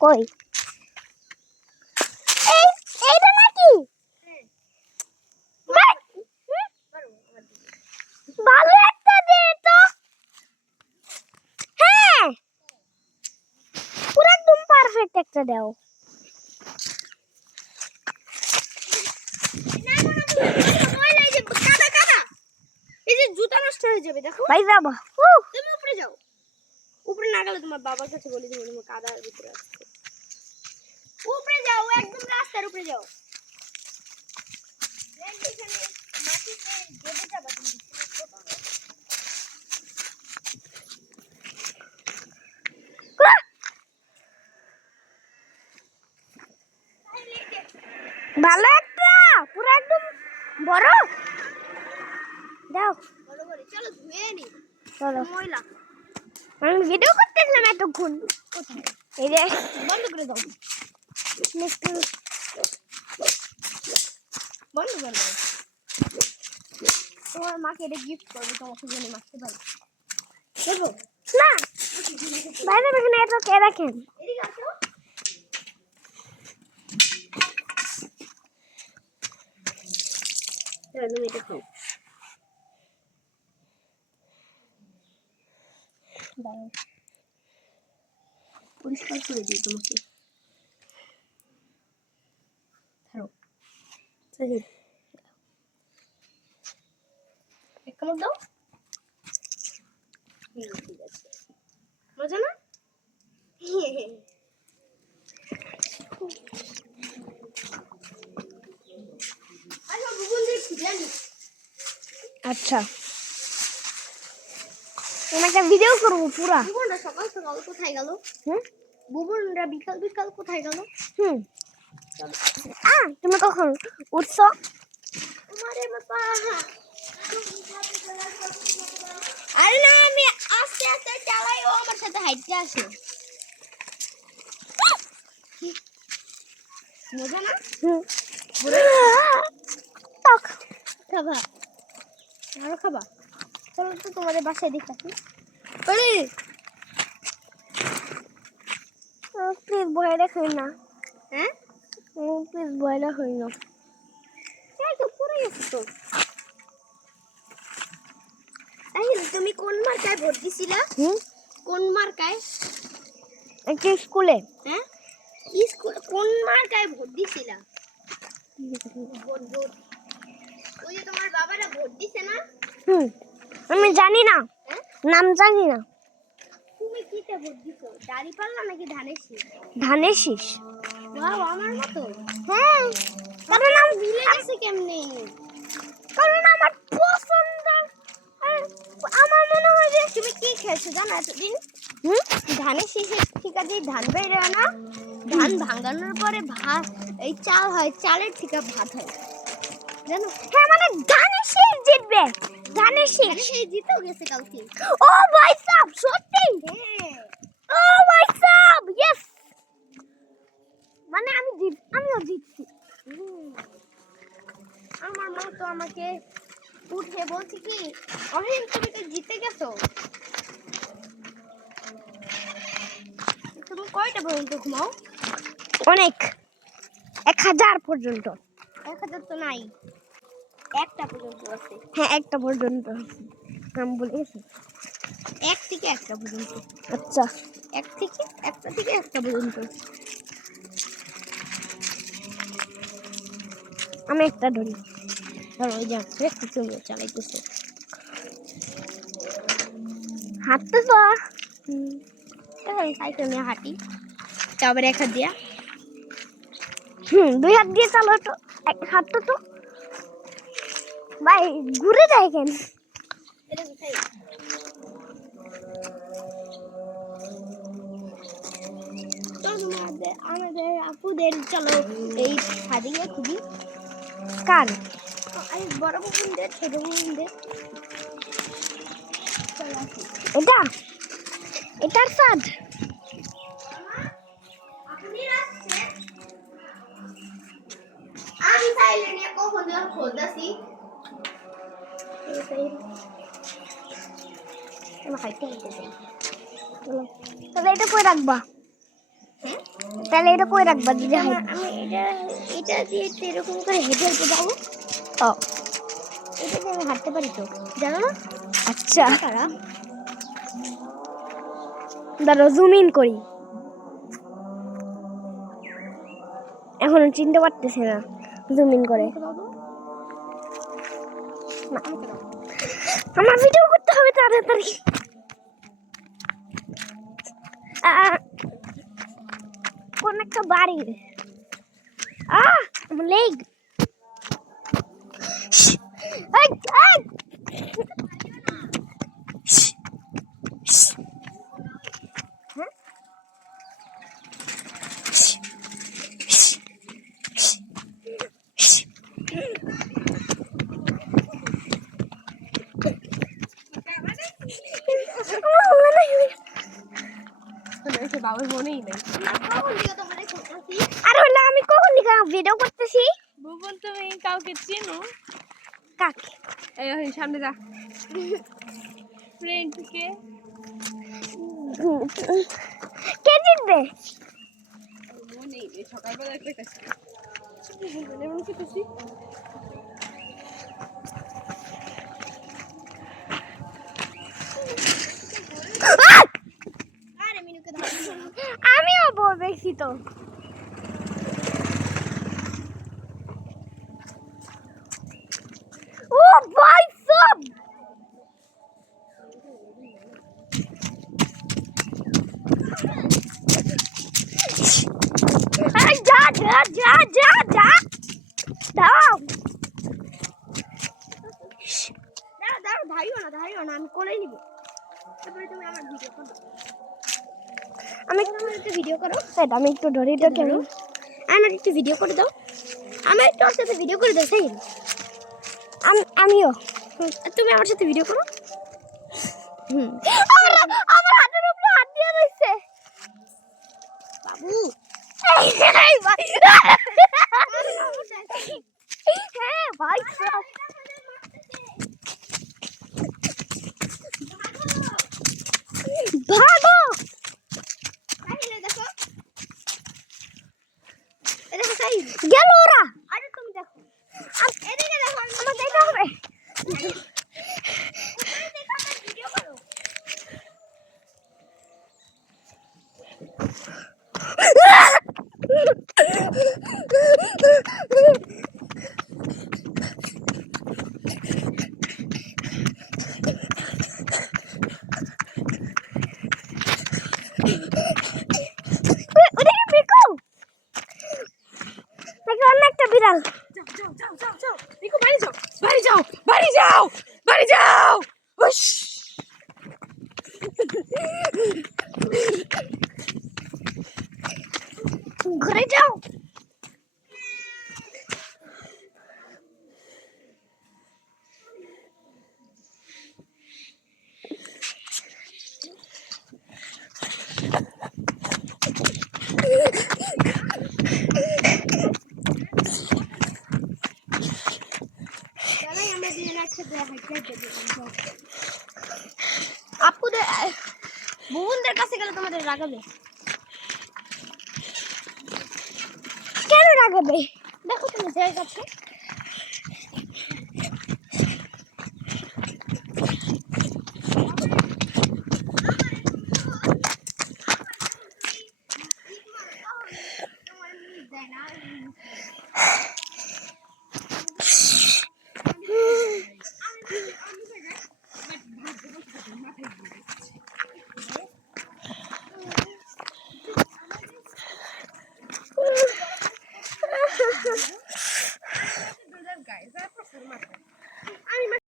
কই এইটা নাকি ভালো একটা দে তো। হ্যাঁ পুরো একদম পারফেক্ট একটা দাও। এই যে জুতা নষ্ট হয়ে যাবে দেখো। ভাই যাবো তুমি উপরে যাও, উপরে না গেলে তোমার বাবার কাছে বলে দেবো তুমি কাদার ভিতরে আসছো। উপরে যাও, একদম রাস্তার উপরে যাও। ভালো একটা পুরো একদম বড় দাও। চলো ধুয়ে নি। চলো ময়লা আমি ভিডিও করতেছিলাম এতক্ষণ। কোথায়? এই যে বন্ধ করে দাও, বন্ধ করে দাও। তোমার মাকে এটা গিফট করবো, তোমাকে জন্য মারতে পারি দেখো না বাইরে এখানে এত কে রাখেন। এদিকে আসো। তুমি এটা খাও। পরিষ্কার করে দিই তোমাকে। ধরো এক কামড় দাও। ঠিক আছে, মজা না? আচ্ছা আমি একটা ভিডিও করবো পুরা। বুবনরা সকাল সকাল কোথায় গেল? বুবনরা বিকাল বিকাল কোথায় গেল? তুমি কখন উঠছো? আরে না, আমি আস্তে আস্তে চালাই, ও আমার সাথে হাইটে আসে। মজা না? খাবা আরো খাবা? চলো তো তোমাদের বাসায় দেখাচ্ছি। প্লিজ ভয়টা হই না। হ্যাঁ প্লিজ ভয়টা হই না। তো পড়ে গেছে তো। তাহলে তুমি কোন মার্কায় ভোট দিছিলা? কোন মার্কায়? একটা স্কুলে। হ্যাঁ স্কুল কোন মার্কায় ভোট দিছিলা? ভোট ভোট ওই যে তোমার বাবারা ভোট দিছে না? আমি জানি না, নাম জানি না। তুমি কিতে ভোট দিছো? দাঁড়িপাল্লা নাকি ধানের শীষ? ধানের শীষ। ওয়াও আমার মতো। হ্যাঁ কারণ আমি মিলে গেছে কেমনে? কারণ আমার পছন্দ। আমার মনে হয় যে তুমি কি খেয়েছো জানো এতদিন? ধানের শীষের ঠিকা দিয়ে ধান বের হয় না, ধান ভাঙানোর পরে ভাত এই চাল হয়, চালের ঠিকা ভাত হয় জানো? হ্যাঁ মানে ধানের শীষ জিতবে। ধানের শীষ সেই জিতেও গেছে কালকে। ও ভাই সাহেব সত্যি? হ্যাঁ ও ভাই সাহেব ইয়েস। মানে আমিও জিতছি। আমার মা তো আমাকে উঠে বলছে কি, অহিন তুমি তো জিতে গেছো। তুমি কয়টা পর্যন্ত ঘুমাও? অনেক 1000 পর্যন্ত। 1000 তো নাই, একটা পর্যন্ত আছে। হ্যাঁ একটা পর্যন্ত নাম বলে গেছি। 1 থেকে 1টা পর্যন্ত। আচ্ছা 1 থেকে 1টা থেকে 1টা পর্যন্ত। আমি একটা ধরি। আর ওই যে তুমি চালাইতেছো, হাঁটতে তো এখন সাইকেল নিয়ে হাঁটি, তারপরে 1 হাত দিয়া 2 হাত দিয়ে চালো তো। এক হাঁটতো তো ভাই ঘুরে যায় কেন? আমাদের আপুদের চলো এই ছাদিয়ে খুবই কার বড় বুবুনদের ছোট বুবুনদের এটা এটার স্বাদ। আমি চাইলে নিয়ে কখন যখন খোঁজাছি হাইটে হাইটে যাই। তাহলে এটা কই রাখবা? হ্যাঁ তাহলে এটা কই রাখবা যদি হয়? আমি এটা দিয়ে তো এরকম করে হেঁটে হেঁটে যাবো। ও এটা দিয়ে আমি হাঁটতে পারি তো, জানো না? আচ্ছা কারা দাঁড়াও জুম ইন করি। এখনো চিনতে পারতেছে না জুম ইন করে। না, আমার ভিডিও করতে হবে তাড়াতাড়ি। কোন একটা বাড়ি আমার লেগ। বাবার মনেই নেই। আরে হলো আমি কখন ভিডিও করতেছি। ভুবন তুমি কাউকে চিনো? কাকে? এই সামনে যা। ফ্রেন্ড কে? কে জিতবে? মনেই নেই, সকালবেলা একটা কাছে এমন কিছু। আরে মিনুকে ধরো। আমিও বলবেছি তো। ও ভাই সব যা যা যা যা যা দাও। দাঁড়াও ধারিও না, আমি করে নিব। তারপরে তুমি আমার ভিডিও করো। আমি আমার একটু ভিডিও করো। আমি একটু ধরি তো কেন? আমার একটু ভিডিও করে দাও। আমার একটু ওর সাথে ভিডিও করে দাও, সেই আমিও। তুমি আমার সাথে ভিডিও করো। আমার হাতের উপরে হাত দিয়ে রইছে বাবু এই ভাই। হ্যাঁ ভাই সব ভাগো। দেখো, এই দেখো সাই গেল ওরা। আরে তুমি দেখো, এদিকে দেখো আমার দেখতে হবে। ভিডিও করো। অনেকটা বিড়াল। যাও নিকো, বাড়ি যাও। উশ! ঘরে যাও। আপুদের বোনদের কাছে গেলে তোমাদের রাগাবে। কেন রাগাবে? দেখো তুমি জায়গা আছে।